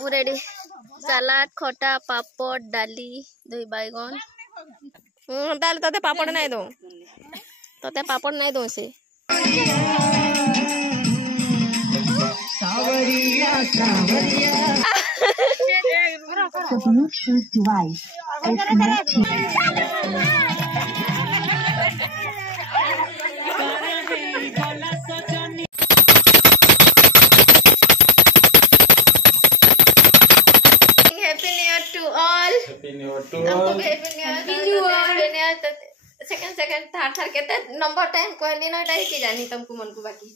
सब रेडी सलाद खटा पापड़ डाली दही बैगन ताले तते पापड़ नहीं दो तते पापड़ नहीं दो से The Bluetooth device is connected. Happy New Year to all. Happy New Year to all. Happy New Year. Second third केते नंबर टाइम कहली ना टाइ के जानी तुमको मन को बाकी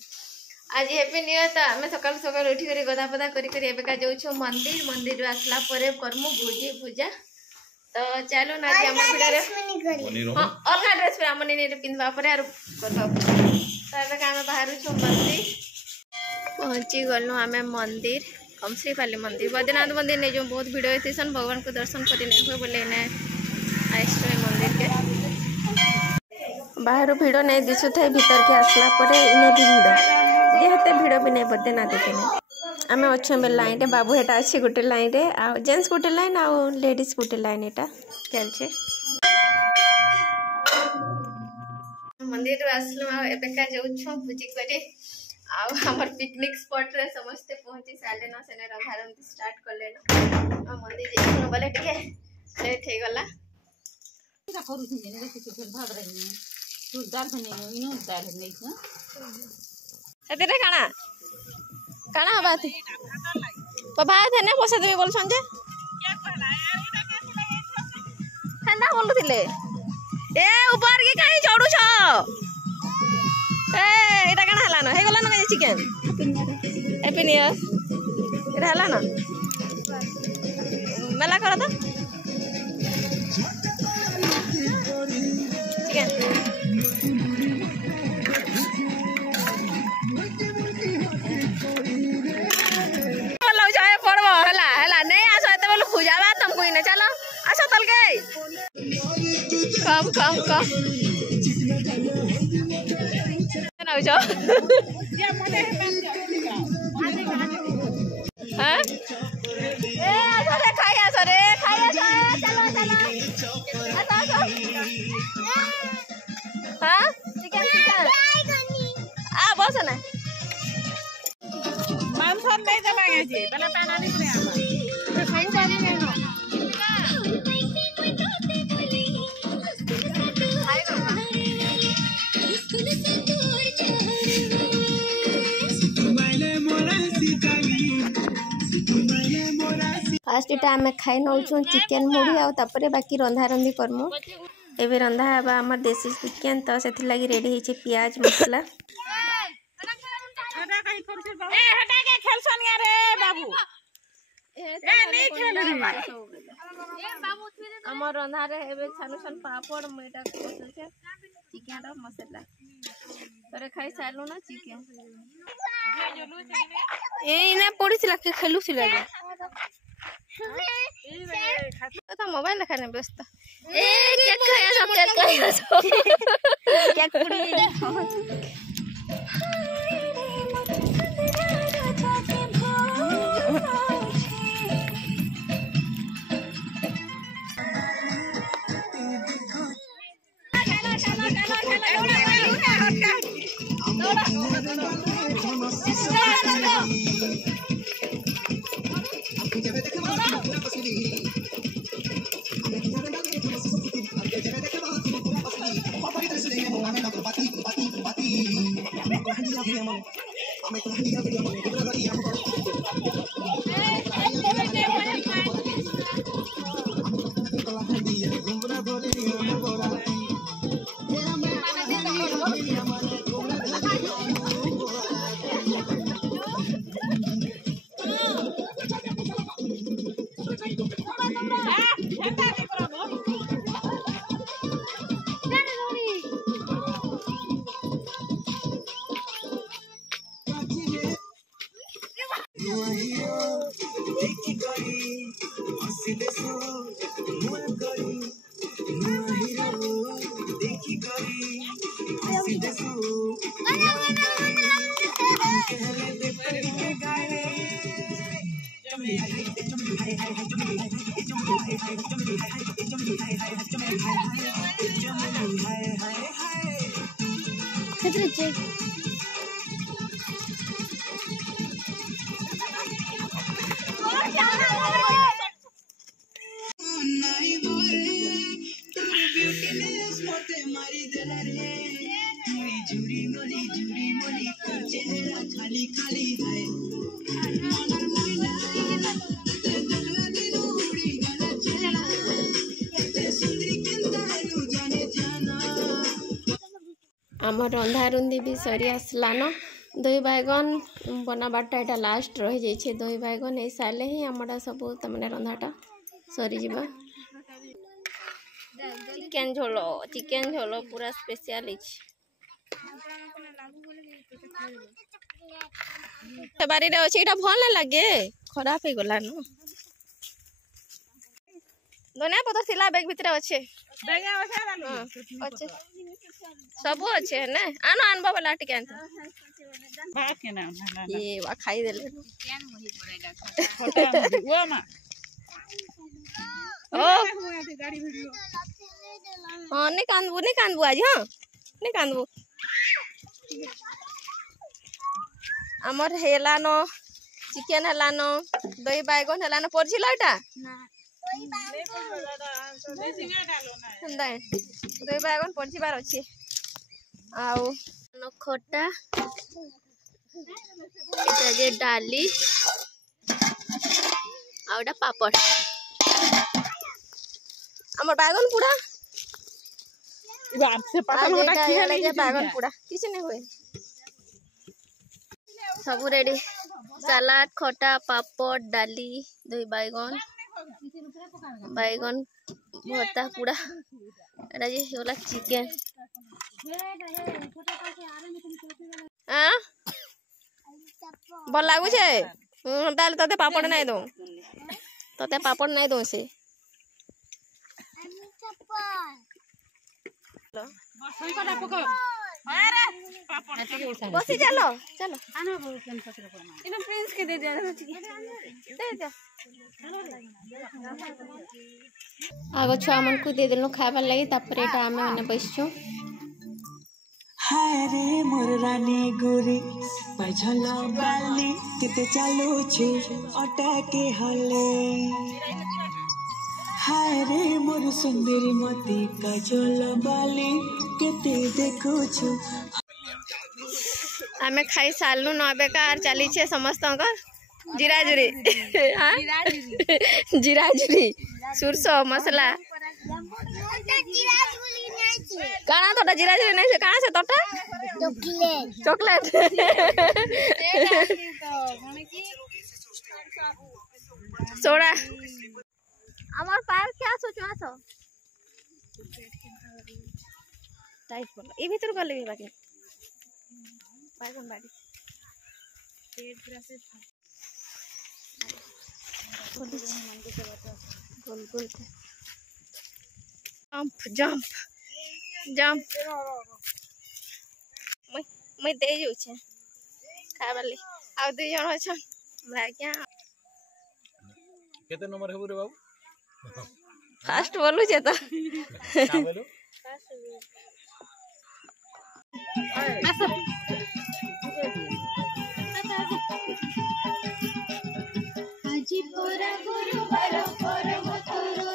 आज हैप्पी न्यू ईयर तो आमे सकाल सकाल उठी करी गदा पदा करी करी एबेका जाउछो मंदिर मंदिर रो आसला परे करमु भोजी पूजा तो चलो ना जे हम भिडरे अलगा ड्रेस पे हमने ने पिनबा परे आरो करबा तो एबेका आमे बाहर छो मंदिर पहुंची गलनु आमे मंदिर कमश्रीपाली मंदिर बद्रीनाथ मंदिर ने जो बहुत भिड़ होइसन भगवान को दर्शन करी नै हो बोले ने आइस्टो मंदिर के बाहर भिड़ नहीं दिशु थे भीतर के आसला परे इने भी भिड़ जेते भिड़ भी नहीं बदे ना देखे आम अच्छे में लाइन रे बाबू हेटा अच्छे गोटे लाइन रे आ जेंट्स गोटे लाइन आ लेडीज गोटे लाइन एटा चलछे मंदिर आसलो एबेका जाउछो भुजी करे आ हमर पिकनिक स्पॉट रे समस्त पहुंची साले न सेने रंधारंती स्टार्ट करले न आ मंदिर जेनो बोले ठीक लेट हे गला करू छी ने कुछ भाग रही है तू दाल बने इनो दाल नहीं छ एते काना काना बात बाबा थने बसे देबे बोल संजे क्या कहला यार इटा कैसे ठंडा बोलुथिले ए ऊपर की काई चढ़ू छ ए इटा काना हला न हे गला न चिकन हैप्पी न्यू ईयर इटा हला न मेला कर तो चिकन चलो आसो तल के कम कम कम खाई आसो रे चलो चलो हाँ चिकन चिकन आ बस ना मांस नहीं दबाएंगे जी पहले पैना नहीं करेंगे खाई जाने नहीं फास्ट टाइम खाई नौ चिकेन मुढ़ी आउे बाकी रंधा रंधी करमु एबे रंधा हवा हमर देसी चिकेन तो से लगी रेडी होइछे प्याज मसला हमर रंधा रे एबे छानुसन पापड़ मेटा कोसल छे चिकेन रो मसला तोरे खाई सालु ना चिकेन ए इना पड़िसिला के खेलुसिला तो मोबाइल देखाने व्यस्त ए केक खाया सब केक पुड़ी आम रंधा रुंधी भी सरी आसलान दही बैगन बनाबारटा यहाँ लास्ट रही जाइए दही बैगन हो सारे ही आमटा सब तमें रंधाटा सरी जीवा चिकेन झोल पूरा स्पेशल बारी रे अच्छे भल ना लगे खराब हो गला न धनिया पत्र थिला बैग भीतर अच्छे अच्छे सब अच्छे है ना आनो आनबा वाला टिके ये वा खाई देले ओ हां नहीं कांदबू आज हां नहीं कांदबू हमर हेलानो चिकेन हेलानो दही बैगन हेलानो परजिला एटा दही बैगन पड़बार अच्छे आउ खटा जे डाली आउटा पापड़ हमर बैगन पूरा बैगन पूरा किसी नहीं हुए सब रेडी सलाद खटा पापड़ डाली दही बैगन भर्ता पूरा एटा जे होला चिकेन हां भल लागू छे ताले तते पापड़ नहीं दो तते पापड़ नहीं दो से बसी चलो चलो इन प्रिंस के दे दे आगो छुआ मन को दे देलु खाइबार लगी तापर एटा आमे माने बसछु हाय रे मोर रानी गोरी पछला बाली केते चालू छु अटा के हले हाय रे मोर सुंदरी मती काजल बाली केते देखु छु आमे खाई सालनु नबे कार चली छे समस्त जीराजुरी जीराजुरी सुरसो मसला काना तोटा जीराजुरी नहीं से काना से तोटा चॉकलेट सोडा আমার পার কে আসো চো টাইট বল এই ভিতর গলে বাকি বাইগন বাড়ি পেট গ্রাসে गोल गोल जंप जंप जंप मैं दे जाऊ छे खाबाली आ दुई जण अछन हमरा क्या केते नंबर हेबु रे बाबू फास्ट बोलू छे तो का बोलू आजी पोरा गुरुवार परम तोरो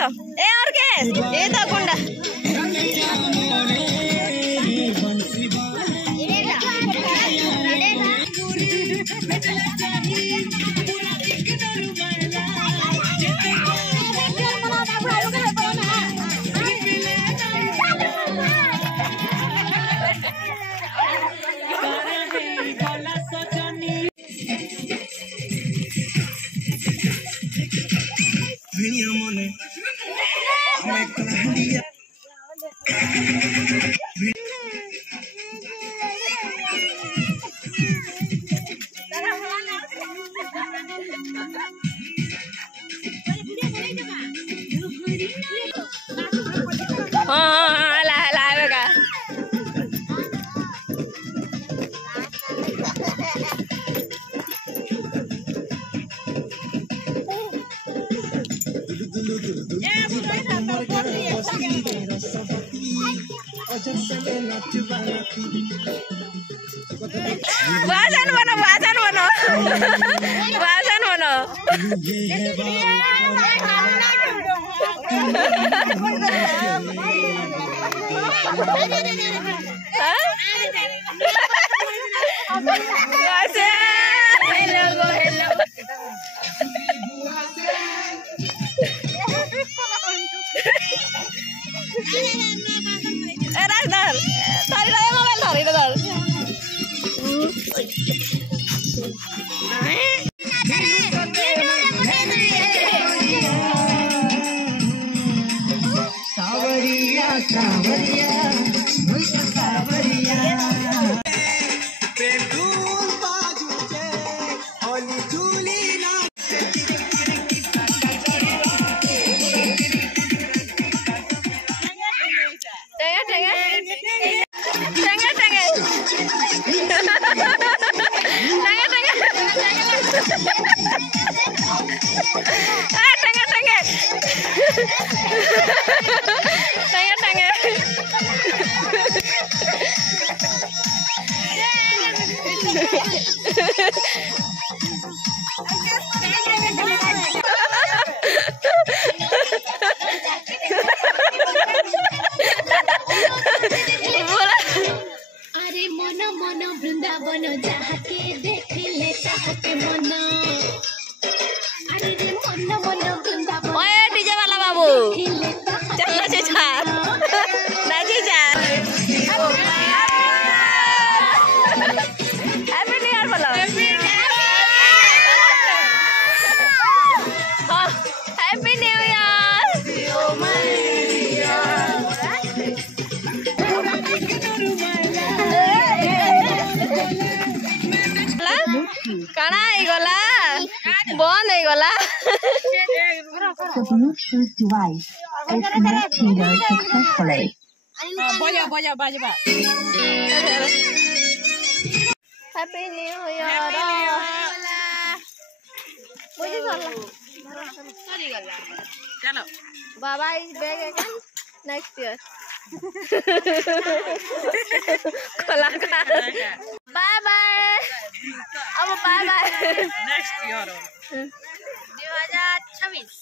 ए और के ए तो गुंडा हाँ ला ला वाजन बनो वाजन बनो अरे मन मन वृंदावन जाके देख ले ताके मन अरे रे मन मन वृंदावन ओए डीजे वाला बाबू चल नाचे जा हैप्पी न्यू ईयर बोलो हैप्पी न्यू काना गला बंद हो गला The Bluetooth device is connected successfully. बजा हैप्पी न्यू ईयर मुझे चलो बाबा is back again next year bye bye अब बाय बाय नेक्स्ट ईयर 2026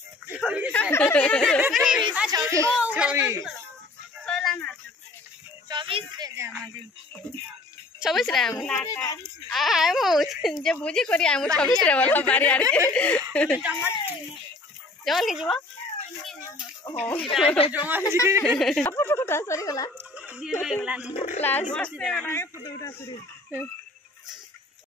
छब्बीस रे जे बुझी करी आम 26 रे वाला बारी आरे जंगल के जीवा हो फोटो सरी गला क्लास